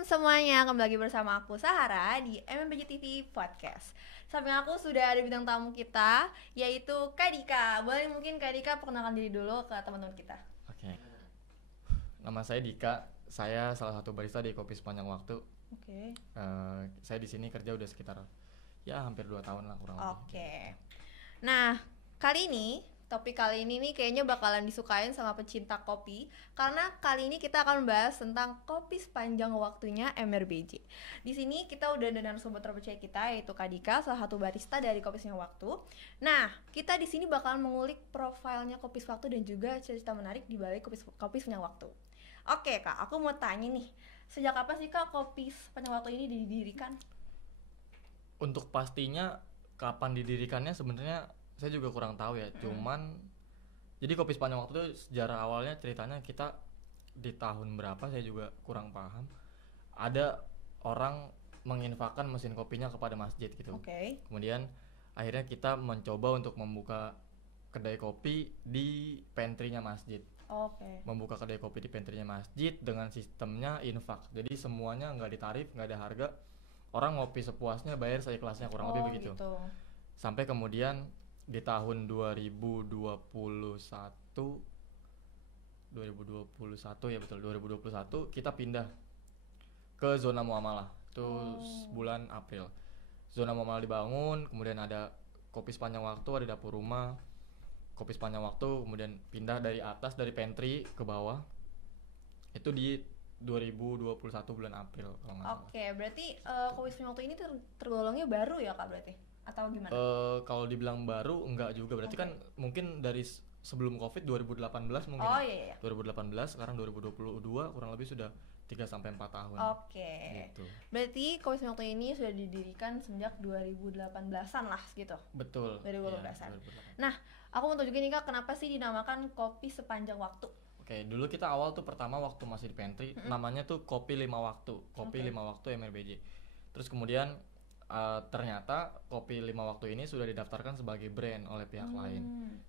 semuanya, kembali lagi bersama aku Sahara di MMBJ TV Podcast. Samping aku sudah ada bintang tamu kita, yaitu Kak Dika. Boleh mungkin Kak Dika perkenalkan diri dulu ke teman-teman kita. Oke. Nama saya Dika. Saya salah satu barista di Kopi Sepanjang Waktu. Oke. Saya di sini kerja udah sekitar hampir 2 tahun lah kurang lebih. Oke. Nah, topik kali ini nih kayaknya bakalan disukain sama pecinta kopi, karena kali ini kita akan membahas tentang kopi sepanjang waktunya MRBJ. Di sini kita udah ada narasumber terpercaya kita, yaitu Kak Dika, salah satu barista dari Kopi Sepanjang Waktu. Nah, kita di sini bakalan mengulik profilnya Kopi Sepanjang Waktu dan juga cerita menarik di balik Kopi Sepanjang Waktu. Oke Kak, aku mau tanya nih, sejak kapan sih Kak Kopi Sepanjang Waktu ini didirikan? Untuk pastinya kapan didirikannya sebenarnya saya juga kurang tahu ya. Cuman jadi Kopi Sepanjang Waktu itu sejarah awalnya ceritanya kita di tahun berapa saya juga kurang paham. Ada orang menginfakkan mesin kopinya kepada masjid gitu. Oke. Kemudian akhirnya kita mencoba untuk membuka kedai kopi di pantry-nya masjid. Oke. Membuka kedai kopi di pantry-nya masjid dengan sistemnya infak. Jadi semuanya nggak ditarif, nggak ada harga. Orang ngopi sepuasnya, bayar seikhlasnya, kurang lebih begitu. Gitu. Sampai kemudian di tahun 2021 ya betul, 2021 kita pindah ke zona muamalah. Itu bulan April. Zona muamalah dibangun, kemudian ada Kopi Sepanjang Waktu, ada dapur rumah. Kopi Sepanjang Waktu kemudian pindah dari atas, dari pantry ke bawah. Itu di 2021 bulan April kalau nggak salah. Oke, berarti Kopi Sepanjang Waktu ini tergolongnya baru ya Kak berarti? Atau gimana? Kalau dibilang baru enggak juga, berarti kan mungkin dari sebelum Covid 2018 mungkin. Oh iya. 2018, sekarang 2022 kurang lebih sudah 3 sampai 4 tahun. Oke. Gitu. Berarti Kopi Sepanjang Waktu ini sudah didirikan sejak 2018-an lah gitu. Betul. 2018-an. Ya, Nah, aku mau tahu juga nih Kak, kenapa sih dinamakan Kopi Sepanjang Waktu? Oke, dulu kita awal tuh pertama waktu masih di pantry, namanya tuh Kopi 5 Waktu. Kopi 5 Waktu MRBJ. Terus kemudian ternyata Kopi 5 Waktu ini sudah didaftarkan sebagai brand oleh pihak lain.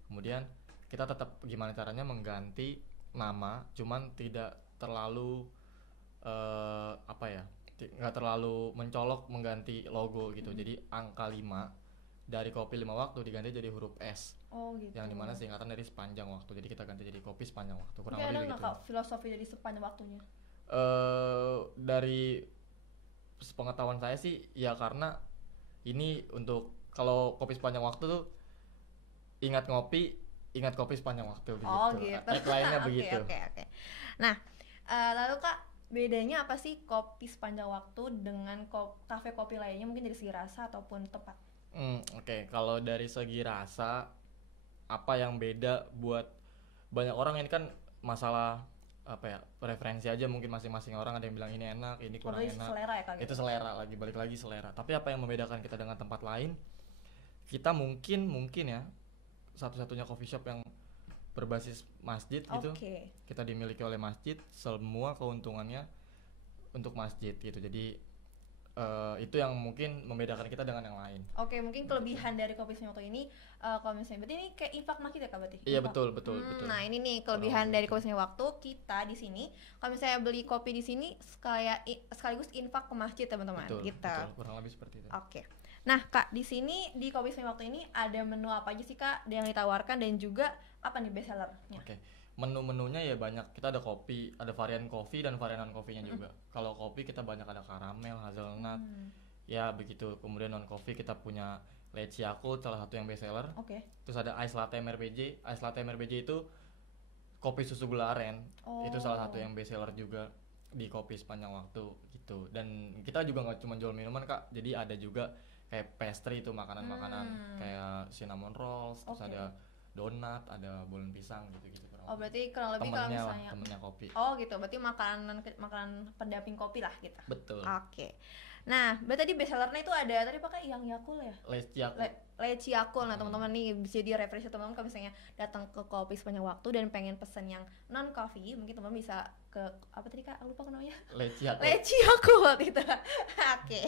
Kemudian kita tetap gimana caranya mengganti nama, cuman tidak terlalu nggak terlalu mencolok mengganti logo gitu. Jadi angka 5 dari Kopi 5 Waktu diganti jadi huruf S. Oh gitu. Yang dimana singkatan dari sepanjang waktu. Jadi kita ganti jadi Kopi Sepanjang Waktu. Kurang Mungkin lebih ada nggak gitu. Kak filosofi dari sepanjang waktunya? Dari sepengetahuan saya sih ya, karena ini untuk kalau Kopi Sepanjang Waktu tuh ingat ngopi, ingat Kopi Sepanjang Waktu begitu. Oh gitu. Tagline-nya begitu. Oke. Nah, lalu Kak, bedanya apa sih Kopi Sepanjang Waktu dengan kafe kopi lainnya, mungkin dari segi rasa ataupun tempat? Oke. Kalau dari segi rasa, apa yang beda buat banyak orang ini kan masalah preferensi aja, mungkin masing-masing orang ada yang bilang ini enak, ini kurang enak. Selera ya Kak? Itu selera, balik lagi selera. Tapi apa yang membedakan kita dengan tempat lain? Kita mungkin ya satu-satunya coffee shop yang berbasis masjid gitu. Kita dimiliki oleh masjid, semua keuntungannya untuk masjid gitu. Jadi itu yang mungkin membedakan kita dengan yang lain. Oke, mungkin kelebihan dari Kopi Sepanjang Waktu ini, kalau misalnya berarti ini kayak infak masjid ya Kak berarti? Iya, betul. Nah, ini nih kelebihan dari Kopi Sepanjang Waktu kita di sini. Kalau misalnya beli kopi di sini sekaligus infak ke masjid teman-teman. Betul, kurang lebih seperti itu. Oke. Nah Kak, di sini di Kopi Sepanjang Waktu ini ada menu apa aja sih Kak yang ditawarkan, dan juga apa nih best sellernya? Oke. Menu-menunya ya banyak. Kita ada kopi, ada varian kopi dan varian non kopinya juga. Kalau kopi kita banyak ada karamel, hazelnut, ya begitu. Kemudian non kopi kita punya Leci Yakult, salah satu yang best seller. Terus ada Ice Latte MRBJ. Ice Latte MRBJ itu kopi susu gula aren. Itu salah satu yang best seller juga di Kopi Sepanjang Waktu gitu. Dan kita juga nggak cuma jual minuman Kak, jadi ada juga kayak pastry itu, makanan-makanan kayak cinnamon rolls, terus ada donat, ada bolen pisang gitu. Oh berarti kurang lebih kalau misalnya temennya kopi. Oh gitu, berarti makanan pendamping kopi lah kita. Betul. Oke. Nah, berarti tadi best sellernya itu ada tadi pakai yang Yakult ya? Leci Yakult. Nah teman-teman nih bisa di refresh teman-teman kalau misalnya datang ke Kopi Sepanjang Waktu dan pengen pesen yang non coffee, mungkin teman-teman bisa ke apa tadi Kak? Aku lupa namanya. Leci Yakult. Leci Yakult itu. Oke.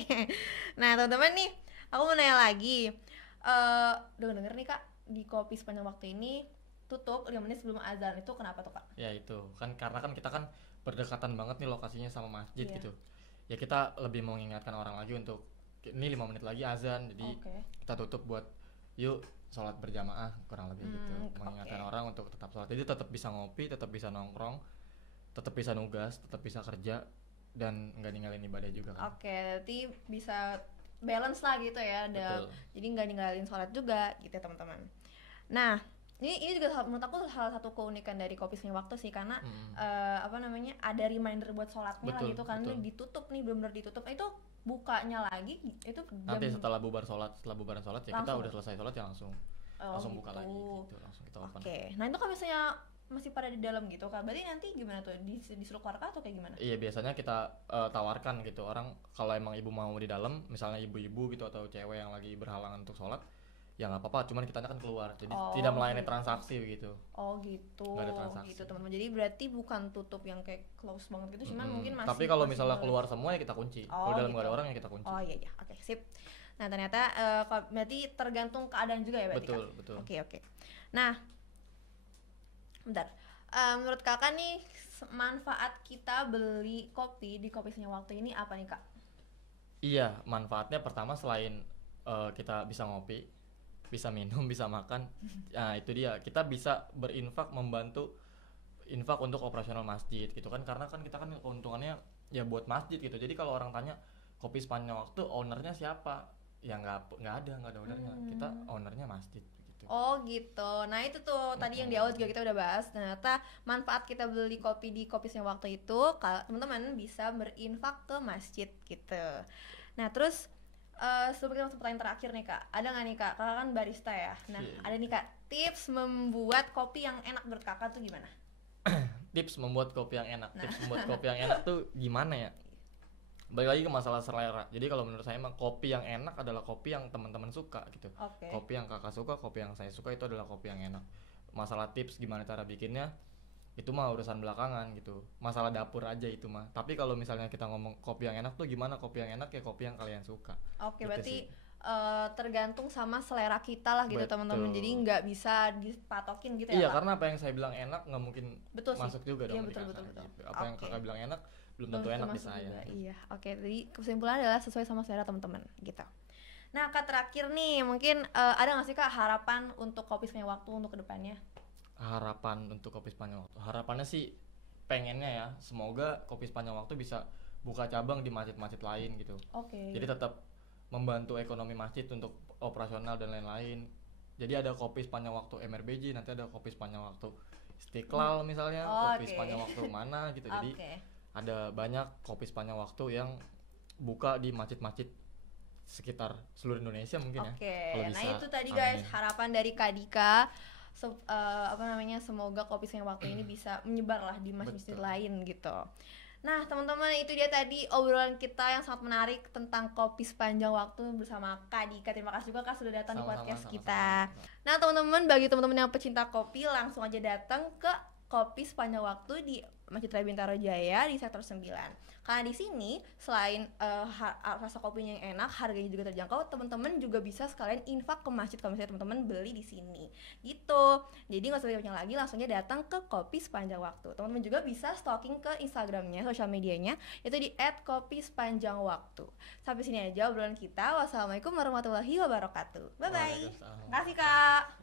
Nah teman-teman nih, aku mau nanya lagi. Denger nih Kak, di Kopi Sepanjang Waktu ini tutup 5 menit sebelum azan, itu kenapa tuh Kak? Ya itu kan karena kan kita kan berdekatan banget nih lokasinya sama masjid gitu. ya kita lebih mengingatkan orang lagi untuk ini 5 menit lagi azan, jadi kita tutup buat yuk sholat berjamaah kurang lebih gitu, mengingatkan orang untuk tetap sholat, jadi tetap bisa ngopi, tetap bisa nongkrong, tetap bisa nugas, tetap bisa kerja, dan nggak ninggalin ibadah juga kan. Berarti bisa balance lah gitu ya, jadi nggak ninggalin sholat juga gitu teman-teman. Nah ini juga menurut aku salah satu keunikan dari Kopi Sepanjang Waktu sih, karena ada reminder buat sholatnya lah gitu kan, ini ditutup nih, benar-benar ditutup, itu bukanya lagi itu nanti setelah bubaran sholat ya kita udah selesai sholat ya langsung gitu. Buka lagi gitu, langsung kita open. Nah itu kalau misalnya masih pada di dalam gitu kan, berarti nanti gimana tuh, disuruh keluar atau kayak gimana? Iya biasanya kita tawarkan gitu, orang kalau emang ibu mau di dalam, misalnya ibu-ibu gitu atau cewek yang lagi berhalangan untuk sholat, ya nggak apa-apa, cuman kita kan keluar, jadi tidak melayani transaksi begitu. Nggak ada transaksi gitu teman-teman, jadi berarti bukan tutup yang kayak close banget gitu, cuman mungkin masih. Tapi kalau misalnya keluar semua ya kita kunci, kalau dalam nggak ada orang ya kita kunci. Iya oke, sip. Nah ternyata berarti tergantung keadaan juga ya berarti. Betul. Oke. Nah bentar, menurut kakak nih manfaat kita beli kopi di Kopi Sepanjang Waktu ini apa nih kak? Iya, manfaatnya pertama selain kita bisa ngopi, bisa minum, bisa makan, nah itu dia, kita bisa berinfak, membantu infak untuk operasional masjid gitu kan, karena kan kita kan keuntungannya ya buat masjid gitu. Jadi kalau orang tanya Kopi Sepanjang Waktu ownernya siapa, ya nggak ada ownernya, kita ownernya masjid gitu. Gitu. Nah itu tuh tadi yang di awal juga kita udah bahas, ternyata manfaat kita beli kopi di Kopi Sepanjang Waktu itu kalau teman-teman bisa berinfak ke masjid gitu. Nah terus sebelum kita masuk pertanyaan terakhir nih kak, ada nggak nih kak kan barista ya, nah ada nih kak tips membuat kopi yang enak menurut kakak tuh gimana? Tips membuat kopi yang enak, tips membuat kopi yang enak tuh gimana ya? Balik lagi ke masalah selera. Jadi kalau menurut saya mah kopi yang enak adalah kopi yang teman-teman suka gitu. Kopi yang kakak suka, kopi yang saya suka, itu adalah kopi yang enak. Masalah tips gimana cara bikinnya, itu mah urusan belakangan gitu, masalah dapur aja itu mah. Tapi kalau misalnya kita ngomong kopi yang enak tuh gimana kopi yang enak, ya kopi yang kalian suka. Gitu berarti tergantung sama selera kita lah gitu teman-teman, jadi nggak bisa dipatokin gitu ya. Iya, karena apa yang saya bilang enak nggak mungkin masuk juga dong. Betul. Gitu. Apa yang kakak bilang enak belum tentu enak di saya. Iya, jadi kesimpulan adalah sesuai sama selera teman-teman gitu. Nah kak terakhir nih, mungkin ada nggak sih kak harapan untuk Kopi Sepanjang Waktu untuk kedepannya? Harapan untuk Kopi Sepanjang Waktu, harapannya sih pengennya ya semoga Kopi Sepanjang Waktu bisa buka cabang di masjid-masjid lain gitu. Jadi tetap membantu ekonomi masjid untuk operasional dan lain-lain. Jadi ada Kopi Sepanjang Waktu MRBJ, nanti ada Kopi Sepanjang Waktu Istiqlal misalnya, Kopi Sepanjang Waktu mana gitu. Jadi ada banyak Kopi Sepanjang Waktu yang buka di masjid-masjid sekitar seluruh Indonesia mungkin ya. Kalau bisa. Nah itu tadi guys harapan dari Kak Dika. Semoga Kopi Sepanjang Waktu ini bisa menyebar lah di masjid lain gitu. Nah teman-teman, itu dia tadi obrolan kita yang sangat menarik tentang Kopi Sepanjang Waktu bersama Kak Dika. Terima kasih juga Kak sudah datang di podcast kita. Nah teman-teman, bagi teman-teman yang pecinta kopi, langsung aja datang ke Kopi Sepanjang Waktu di Masjid Raya Bintaro Jaya di sektor 9. Karena di sini selain rasa kopinya yang enak, harganya juga terjangkau, teman-teman juga bisa sekalian infak ke masjid kalau misalnya teman-teman beli di sini. Gitu. Jadi nggak usah banyak lagi, langsung aja datang ke Kopi Sepanjang Waktu. Teman-teman juga bisa stalking ke Instagramnya, sosial medianya, itu di @kopisepanjangwaktu. Sampai sini aja obrolan kita. Wassalamualaikum warahmatullahi wabarakatuh. Bye bye. Terima kasih Kak.